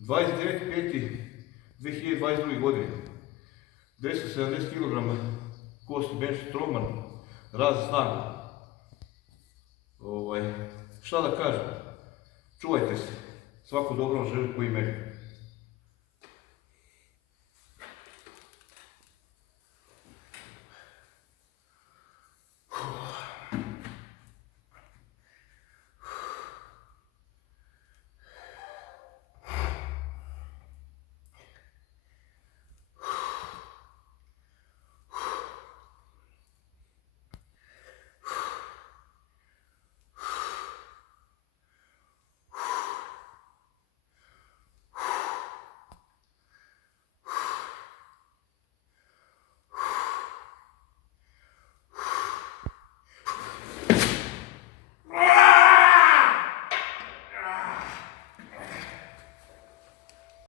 29.5.2022. godine. 270 kg kosti bench strongman, raz snagu. Šta da kažem? Čuvajte se. Svako dobro vam želim po imenu.